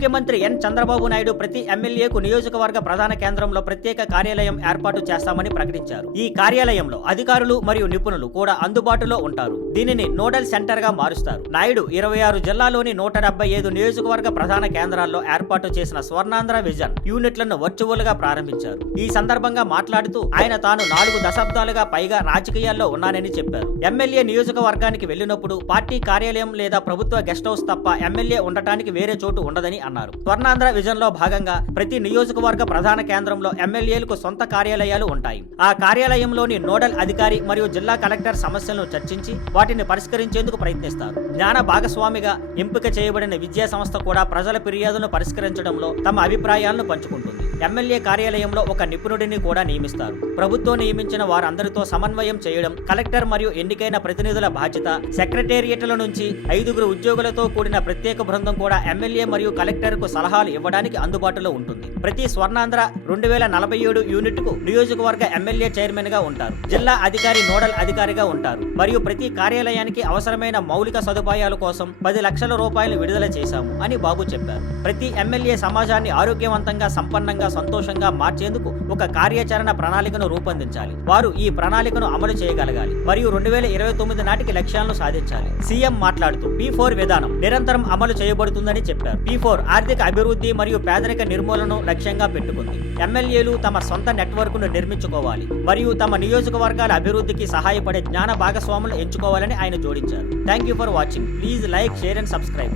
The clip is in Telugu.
ముఖ్యమంత్రి ఎన్ చంద్రబాబు నాయుడు ప్రతి ఎమ్మెల్యేకు నియోజకవర్గ ప్రధాన కేంద్రంలో ప్రత్యేక కార్యాలయం ఏర్పాటు చేస్తామని ప్రకటించారు. ఈ కార్యాలయంలో అధికారులు మరియు నిపుణులు కూడా అందుబాటులో ఉంటారు. దీనిని నోడల్ సెంటర్ గా మారుస్తారు. నాయుడు 26 జిల్లాలోని 175 నియోజకవర్గ ప్రధాన కేంద్రాల్లో ఏర్పాటు చేసిన స్వర్ణాంధ్ర విజన్ యూనిట్లను వర్చువల్ గా ప్రారంభించారు. ఈ సందర్భంగా మాట్లాడుతూ ఆయన తాను 4 దశాబ్దాలుగా పైగా రాజకీయాల్లో ఉన్నానని చెప్పారు. ఎమ్మెల్యే నియోజకవర్గానికి వెళ్లినప్పుడు పార్టీ కార్యాలయం లేదా ప్రభుత్వ గెస్ట్ హౌస్ తప్ప ఎమ్మెల్యే ఉండటానికి వేరే చోటు ఉండదని అన్నారు. స్వర్ణాంధ్ర విజన్ లో భాగంగా ప్రతి నియోజకవర్గ ప్రధాన కేంద్రంలో ఎమ్మెల్యేలకు సొంత కార్యాలయాలు ఉంటాయి. ఆ కార్యాలయంలోని నోడల్ అధికారి మరియు జిల్లా కలెక్టర్ సమస్యలను చర్చించి వాటిని పరిష్కరించేందుకు ప్రయత్నిస్తారు. జ్ఞాన భాగస్వామిగా ఎంపిక చేయబడిన విద్యా సంస్థ కూడా ప్రజల ఫిర్యాదులను పరిష్కరించడంలో తమ అభిప్రాయాలను పంచుకుంటుంది. ఎమ్మెల్యే కార్యాలయంలో ఒక నిపుణుడిని కూడా నియమిస్తారు. ప్రభుత్వం నియమించిన వారందరితో సమన్వయం చేయడం కలెక్టర్ మరియు ఎన్నికైన ప్రతినిధుల బాధ్యత. సెక్రటేరియట్ల నుంచి 5 ఉద్యోగులతో కూడిన ప్రత్యేక బృందం కూడా ఎమ్మెల్యే మరియు కలెక్టర్ కు సలహాలు ఇవ్వడానికి అందుబాటులో ఉంటుంది. ప్రతి స్వర్ణాంధ్ర 2047 యూనిట్ కు నియోజకవర్గ ఎమ్మెల్యే చైర్మన్ గా ఉంటారు. జిల్లా అధికారి నోడల్ అధికారిగా ఉంటారు. మరియు ప్రతి కార్యాలయానికి అవసరమైన మౌలిక సదుపాయాల కోసం 10 లక్షల రూపాయలు విడుదల చేశాము అని బాబు చెప్పారు. ప్రతి ఎమ్మెల్యే సమాజాన్ని ఆరోగ్యవంతంగా, సంపన్నంగా, సంతోషంగా మార్చేందుకు ఒక కార్యాచరణ ప్రణాళికను రూపొందించాలి. వారు ఈ ప్రణాళికను అమలు చేయగలగాలి మరియు 2029 నాటికి లక్ష్యాలను సాధించాలి. సీఎం మాట్లాడుతూ P4 విధానం నిరంతరం అమలు చేయబడుతుందని చెప్పారు. P4 ఆర్థిక అభివృద్ధి మరియు పేదరిక నిర్మూలనను లక్ష్యంగా పెట్టుకుంది. ఎమ్మెల్యేలు తమ సొంత నెట్వర్క్ను నిర్మించుకోవాలి మరియు తమ నియోజకవర్గాల అభివృద్ధికి సహాయపడే జ్ఞాన భాగస్వాములు ఎంచుకోవాలని ఆయన జోడించారు. Thank you for watching. Please like, share and subscribe.